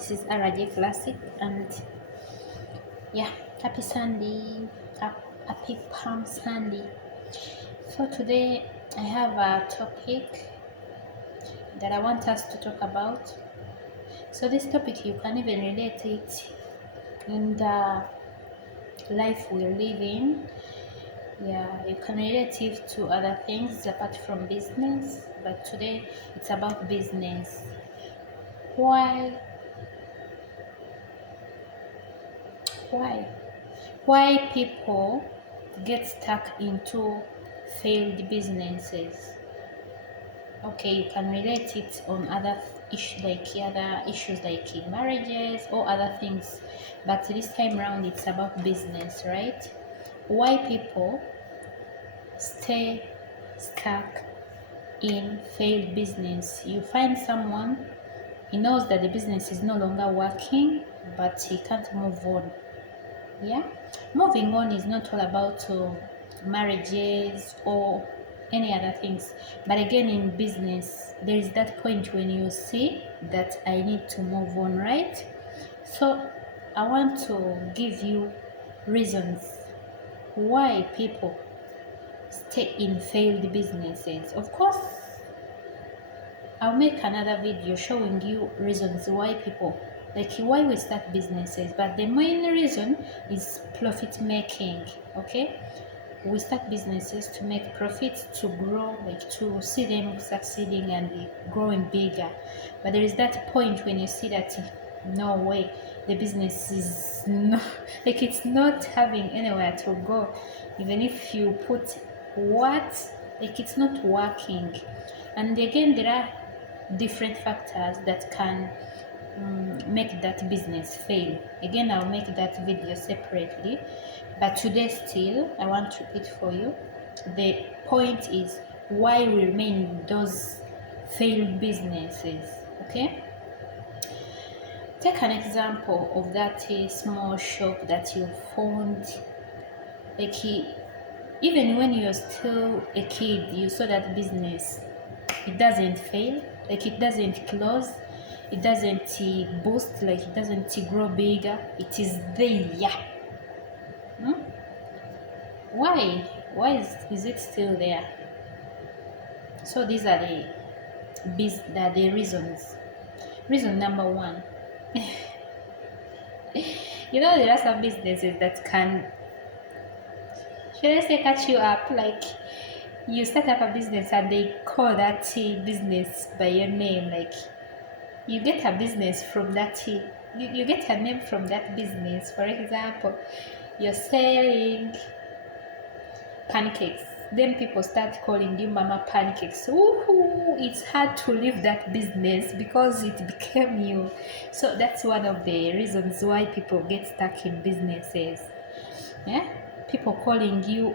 This is RJ Classic, and yeah, happy Sunday, happy Palm Sunday. So today I have a topic that I want us to talk about. So this topic you can even relate it in the life we're living. Yeah, you can relate it to other things apart from business, but today it's about business. Why? Why? Why people get stuck into failed businesses? Okay, you can relate it on other other issues like in marriages or other things, but this time round it's about business, right? Why people stay stuck in failed business? You find someone, he knows that the business is no longer working, but he can't move on. Yeah, moving on is not all about marriages or any other things, but again in business there is that point when you see that I need to move on, right? So I want to give you reasons why people stay in failed businesses. Of course, I'll make another video showing you reasons why people, like why we start businesses, but the main reason is profit making. Okay, we start businesses to make profits, to grow, like to see them succeeding and growing bigger. But there is that point when you see that no way, the business is not like it's not having anywhere to go. Even if you put what, like it's not working. And again, there are different factors that can make that business fail. Again, I'll make that video separately, but today still I want to repeat for you. The point is why we remain in those failed businesses. Okay, take an example of that small shop that you found, like even when you're still a kid, you saw that business, it doesn't fail, like it doesn't close, it doesn't boost, like it doesn't grow bigger, it is there. Hmm? Why is it still there? So these are the reasons. Reason number one, there are some businesses that can, should I say, catch you up. Like you start up a business and they call that business by your name. Like you get a business from that you get a name from that business. For example, you're selling pancakes, then people start calling you Mama Pancakes. Ooh, it's hard to leave that business because it became you. So that's one of the reasons why people get stuck in businesses. Yeah, people calling you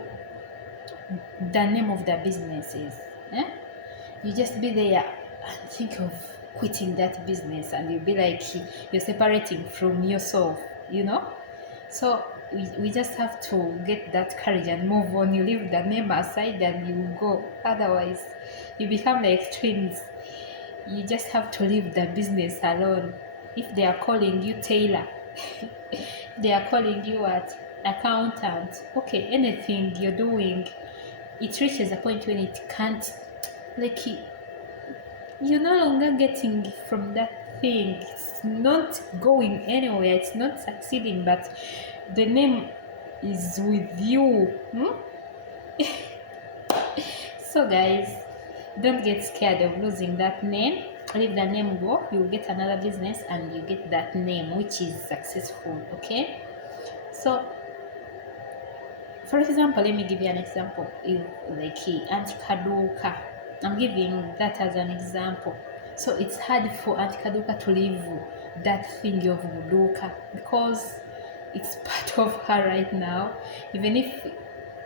the name of their businesses. Yeah, you just be there and think of quitting that business, and you'll be like you're separating from yourself. So we just have to get that courage and move on. You leave the name aside and you go. Otherwise, you become like twins. You just have to leave the business alone. If they are calling you Taylor, they are calling you what? Accountant. Okay, anything you're doing, it reaches a point when it can't, like, you're no longer getting from that thing. It's not going anywhere. It's not succeeding, but the name is with you. So, guys, don't get scared of losing that name. Leave the name go. You'll get another business and you get that name, which is successful. Okay. So, for example, let me give you an example. Like Auntie Kaduka, I'm giving that as an example. So it's hard for Auntie Kaduka to leave that thing of Buduka because it's part of her right now. Even if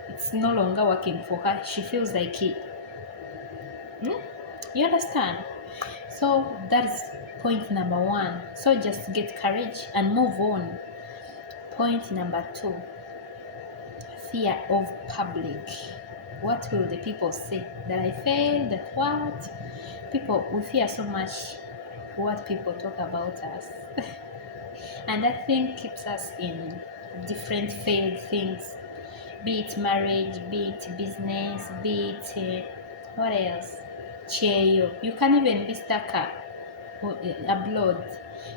it's no longer working for her, she feels like it. You understand? So that's point number one. So just get courage and move on. Point number two, fear of public. What will the people say? That I failed, that what? People, we fear so much what people talk about us. And that thing keeps us in different failed things, be it marriage, be it business, be it what else? Cheyo. You can even be stuck abroad.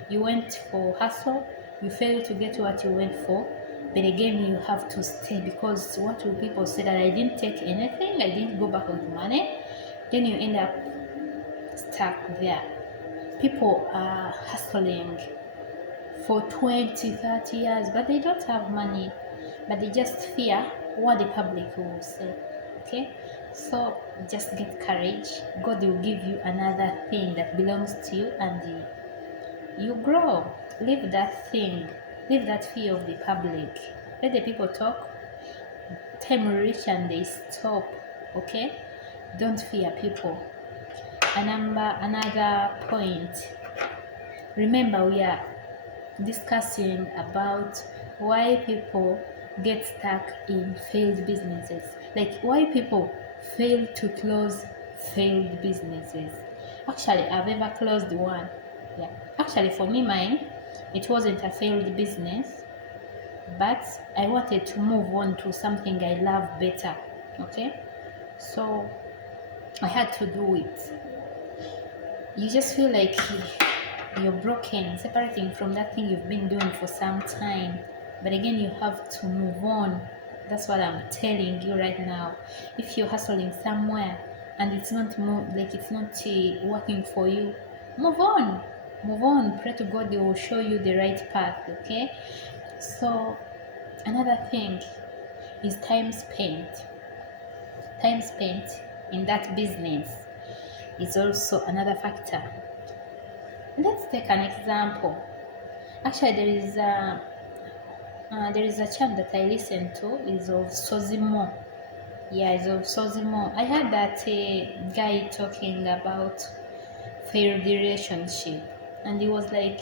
You went for hustle, you failed to get what you went for, but again you have to stay because what will people say that I didn't take anything, I didn't go back with money, then you end up stuck there. People are hustling for 20, 30 years, but they don't have money, but they just fear what the public will say. Okay, so just get courage. God will give you another thing that belongs to you, and you grow. Leave that thing, leave that fear of the public. Let the people talk. Time will reach and they stop. Okay, don't fear people. Another point, remember we are discussing about why people get stuck in failed businesses, like why people fail to close failed businesses. Actually, I've ever closed one. Yeah, actually for me, mine, it wasn't a failed business, but I wanted to move on to something I love better. Okay, so I had to do it. You just feel like you're broken, separating from that thing you've been doing for some time, but again you have to move on. That's what I'm telling you right now. If you're hustling somewhere and it's not working for you, move on. Move on. Pray to God, they will show you the right path. Okay, so another thing is time spent in that business is also another factor. Let's take an example. Actually, there is a chant that I listen to, is of Sozimo. Yeah, it's of Sozimo. I heard that guy talking about failed relationship, and he was like,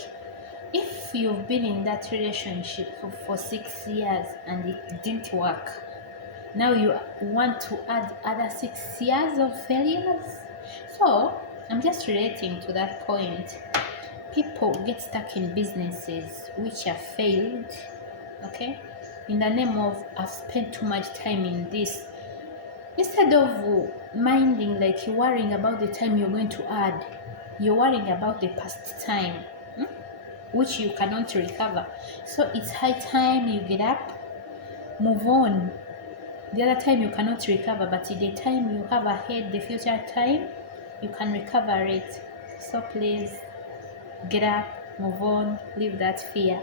if you've been in that relationship for 6 years and it didn't work, now you want to add other 6 years of failures. So I'm just relating to that point. People get stuck in businesses which are failed, okay, in the name of I've spent too much time in this, instead of minding, like you're worrying about the time you're going to add, you're worrying about the past time, which you cannot recover. So it's high time you get up, move on. The other time you cannot recover, but the time you have ahead, the future time, you can recover it. So please get up, move on, leave that fear.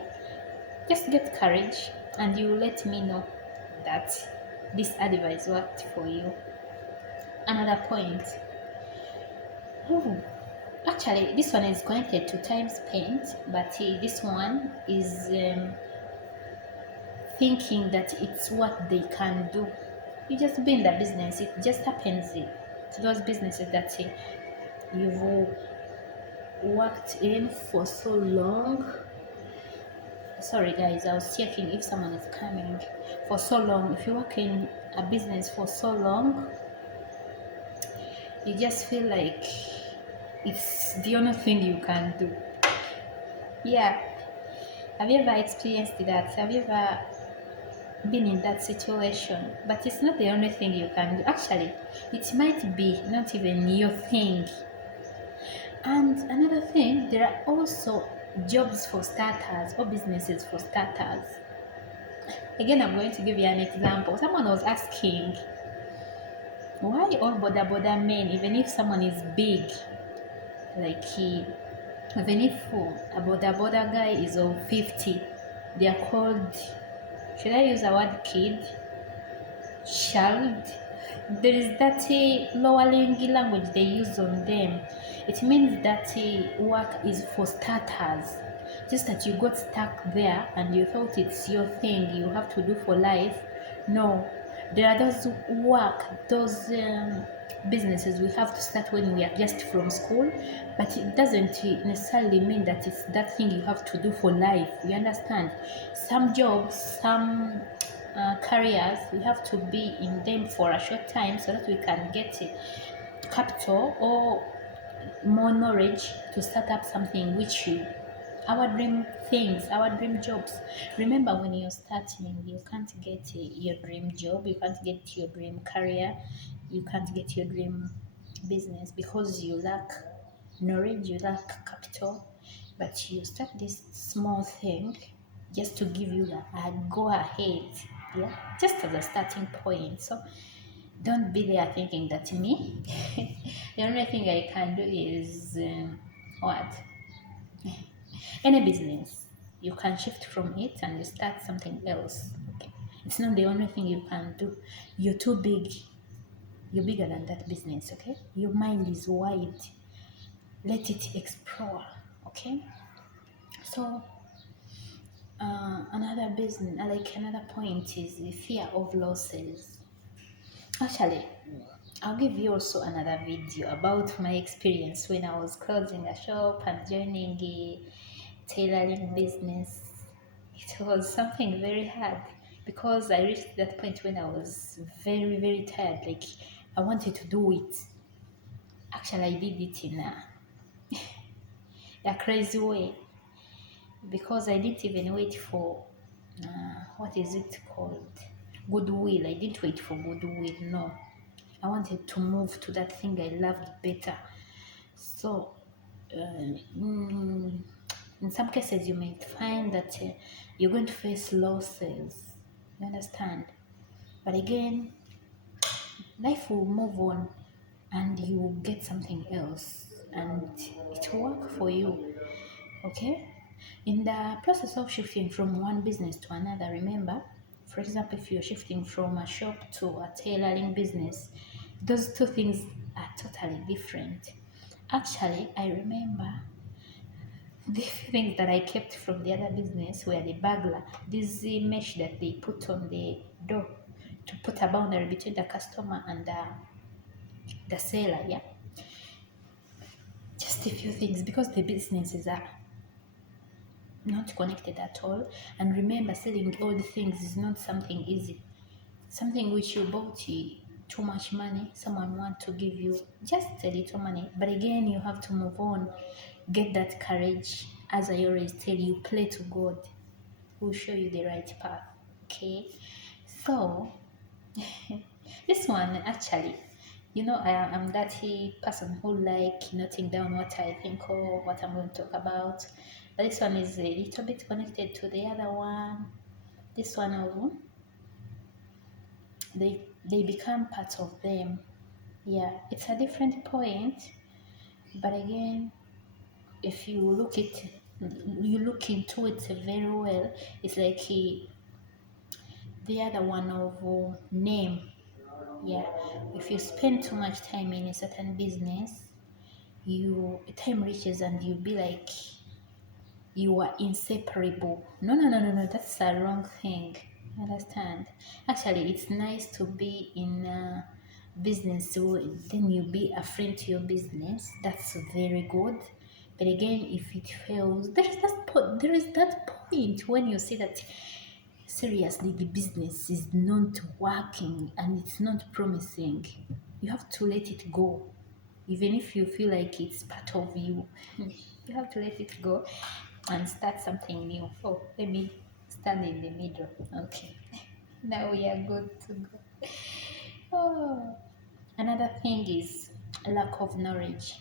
Just get courage, and you let me know that this advice worked for you. Another point. Actually, this one is connected to time spent, but this one is thinking that it's what they can do. You just be in the business, it just happens to those businesses that you've worked in for so long. Sorry guys, I was checking if someone is coming. For so long, if you work in a business for so long, you just feel like it's the only thing you can do. Yeah, have you ever experienced that? Have you ever been in that situation? But it's not the only thing you can do. Actually, it might be not even your thing. And another thing, there are also jobs for starters or businesses for starters. Again, I'm going to give you an example. Someone was asking, why all boda men, even if someone is big, like even if a boda guy is of 50, they are called, should I use the word kid, child? There is that lowering language they use on them. It means that work is for starters. Just that you got stuck there and you thought it's your thing you have to do for life. No, there are those businesses we have to start when we are just from school, but it doesn't necessarily mean that it's that thing you have to do for life. You understand? Some jobs, some careers, we have to be in them for a short time so that we can get capital, or more knowledge to start up something which you, our dream things, our dream jobs. Remember, when you're starting, you can't get your dream job, you can't get your dream career, you can't get your dream business because you lack knowledge, you lack capital. But you start this small thing just to give you the go ahead, yeah, just as a starting point. So don't be there thinking that me, the only thing I can do is what? Any business. You can shift from it and you start something else. Okay. It's not the only thing you can do. You're too big. You're bigger than that business, okay? Your mind is wide. Let it explore, okay? So, another business, like another point is the fear of losses. Actually, I'll give you also another video about my experience when I was closing a shop and joining a tailoring business. It was something very hard because I reached that point when I was very, very tired. Like, I wanted to do it. Actually, I did it in a crazy way because I didn't even wait for what is it called? Goodwill. I didn't wait for goodwill. No, I wanted to move to that thing I loved better. So, in some cases, you might find that you're going to face losses. You understand? But again, life will move on and you will get something else and it will work for you. Okay? In the process of shifting from one business to another, remember, for example, if you're shifting from a shop to a tailoring business, those two things are totally different. Actually, I remember the things that I kept from the other business were the burglar, this mesh that they put on the door to put a boundary between the customer and the seller. Yeah, just a few things because the businesses are not connected at all. And remember, selling old things is not something easy. Something which you bought too much money, someone want to give you just a little money. But again, you have to move on. Get that courage. As I always tell you, pray to God. Will show you the right path. Okay, so this one actually, I'm that person who like noting down what I think or what I'm going to talk about. But this one is a little bit connected to the other one. This one of they become part of them. Yeah, it's a different point, but again, if you look into it very well, it's like the other one of name. Yeah, if you spend too much time in a certain business, you time reaches and you be like you are inseparable. No, that's a wrong thing. Understand? Actually, it's nice to be in a business, so then you be a friend to your business. That's very good. But again, if it fails, there is that point when you see that seriously the business is not working and it's not promising. You have to let it go, even if you feel like it's part of you. You have to let it go and start something new. Oh, let me stand in the middle. Okay. Now we are good to go. Oh, another thing is lack of knowledge.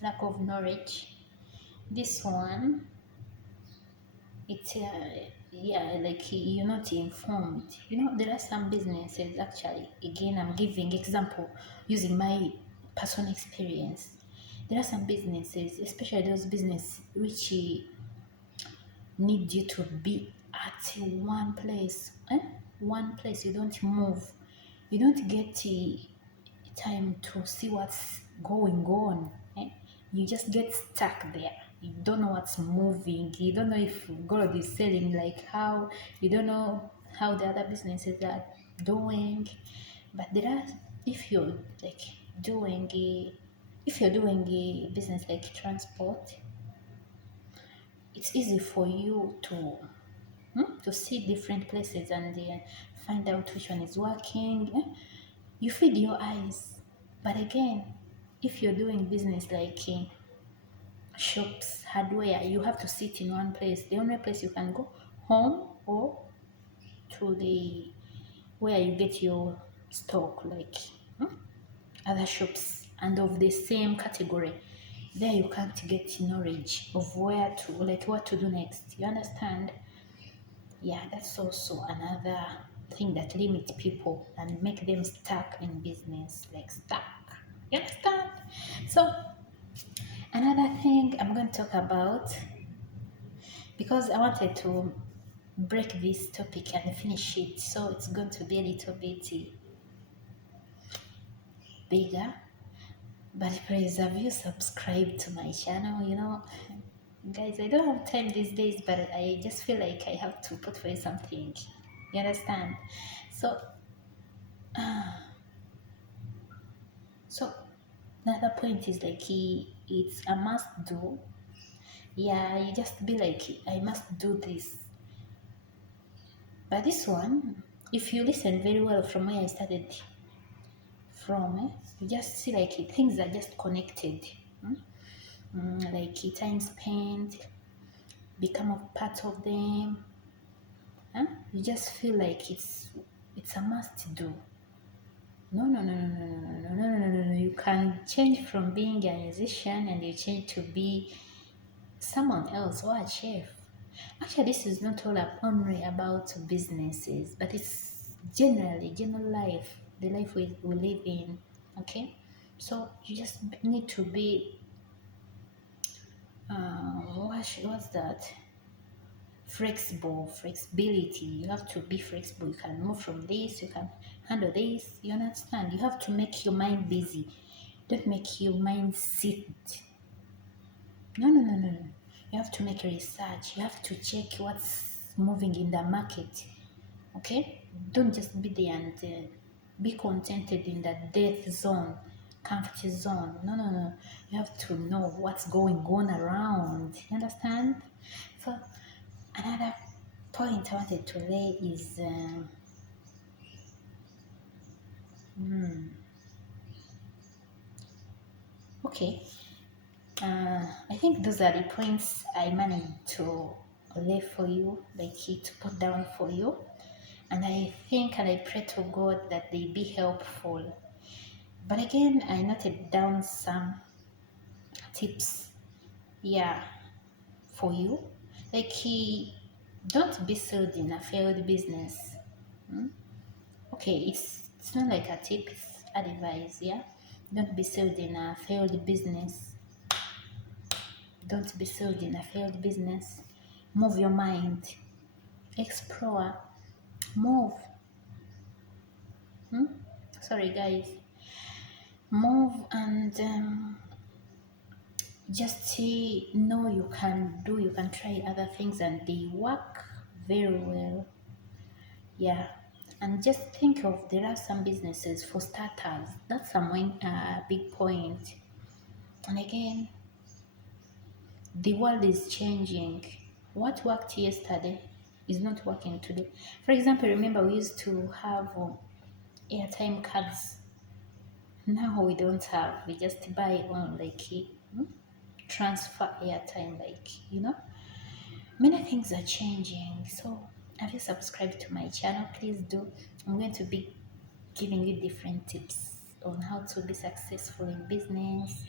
Lack of knowledge. This one, it's yeah, like you're not informed. There are some businesses actually. Again, I'm giving example using my personal experience. There are some businesses, especially those business which need you to be at one place. One place, you don't move. You don't get time to see what's going on. You just get stuck there. You don't know what's moving. You don't know if gold is selling like how. You don't know how the other businesses are doing. But there are, if you're like doing a, if you're doing a business like transport, it's easy for you to see different places and find out which one is working. You feed your eyes, but again, If you're doing business like shops, hardware, you have to sit in one place. The only place you can go home or to the where you get your stock, like other shops and of the same category. There you can't get knowledge of where to, like what to do next. You understand? Yeah, that's also another thing that limits people and make them stuck in business, like stuck. You understand? So another thing I'm going to talk about, because I wanted to break this topic and finish it, so it's going to be a little bit bigger. But please, have you subscribed to my channel? Guys, I don't have time these days, but I just feel like I have to put for you something. You understand? So, so another point is like it's a must do. Yeah, you just be like, I must do this. But this one, if you listen very well from where I started from, you just see like things are just connected. Like time spent, become a part of them. You just feel like it's a must do. No, no, no, no, no, no, no, no, no, no, no. You can change from being a musician and you change to be someone else or a chef. Actually, this is not all only about businesses, but it's generally general life, the life we live in. Okay, so you just need to be what's that? Flexibility. You have to be flexible. You can move from this, you can handle this. You understand? You have to make your mind busy. Don't make your mind sit. No, no, no, no, no. You have to make research. You have to check what's moving in the market. Okay? Don't just be there and be contented in that death zone, comfort zone. No, no, no. You have to know what's going on around. You understand? So another point I wanted to lay is okay. I think those are the points I managed to lay for you, like to put down for you. And I think and I pray to God that they be helpful. But again, I noted down some tips, yeah, for you. Like, don't be sold in a failed business. Okay, it's not like a tip, it's advice, yeah. Don't be sold in a failed business. Don't be sold in a failed business. Move your mind, explore, move. Sorry, guys. Move and just know you can try other things and they work very well. Yeah. And just think of there are some businesses for starters. That's a big point. And again, the world is changing. What worked yesterday is not working today. For example, remember we used to have airtime cards. Now we don't have. We just buy on like transfer airtime, like many things are changing. So have you subscribed to my channel? Please do. I'm going to be giving you different tips on how to be successful in business.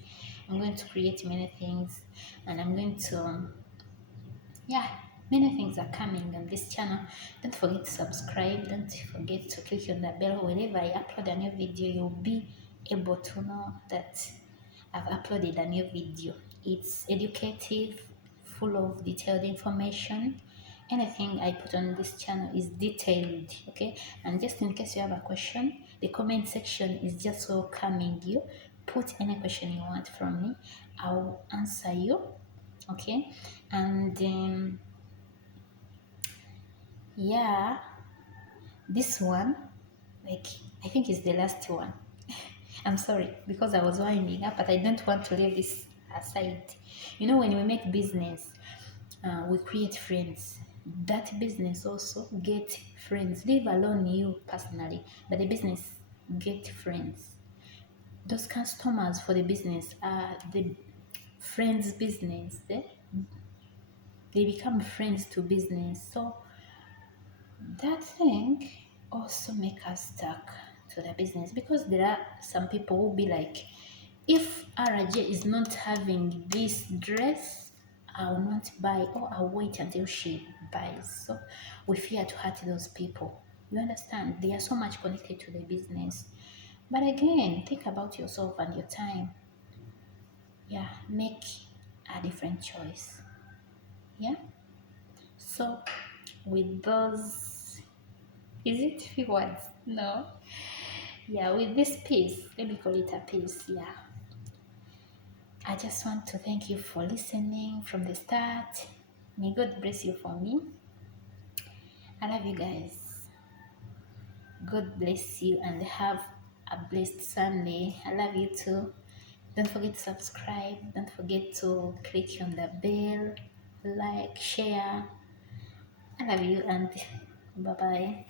I'm going to create many things and I'm going to yeah, many things are coming on this channel. Don't forget to subscribe. Don't forget to click on the bell. Whenever I upload a new video, you'll be able to know that I've uploaded a new video. It's educative, full of detailed information. Anything I put on this channel is detailed, okay? And just in case you have a question, the comment section is just welcoming you. Put any question you want from me. I'll answer you, okay? And yeah, this one, like, I think is the last one. I'm sorry because I was winding up, but I don't want to leave this aside. When we make business, we create friends. That business also get friends. Leave alone you personally, but the business get friends. those customers for the business are the friends business. They become friends to business. So that thing also make us stuck to the business, because there are some people who be like, if RJ is not having this dress, I will not buy, or I'll wait until she buys. So we fear to hurt those people. You understand? They are so much connected to the business. But again, think about yourself and your time. Yeah, make a different choice. Yeah. So with those, is it few words? No. Yeah, with this piece, let me call it a piece. Yeah. I just want to thank you for listening from the start. May God bless you for me. I love you guys. God bless you and have a blessed Sunday. I love you too. Don't forget to subscribe. Don't forget to click on the bell, like, share. I love you and bye bye.